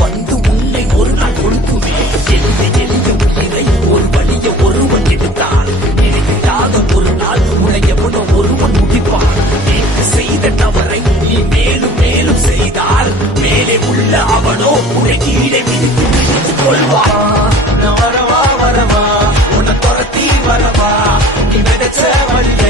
வந்து உன்னை ஒரு நாள் கொளுத்துமே. எந்த எந்த உயிரை ஒரு வழிய ஒருவன் எடுத்தால் நினைக்காத ஒரு நாள் உன்னை எவனோ ஒருவன் முடிப்பான். நேற்று செய்த தவறை நீ மேலும் மேலும் செய்தால் மேலே உள்ள அவனோ உன்னை கீழே விதித்து கொள்வான். வரவா வரவா உன்னை துரத்தி வரவா நீ விதைச்ச வழிய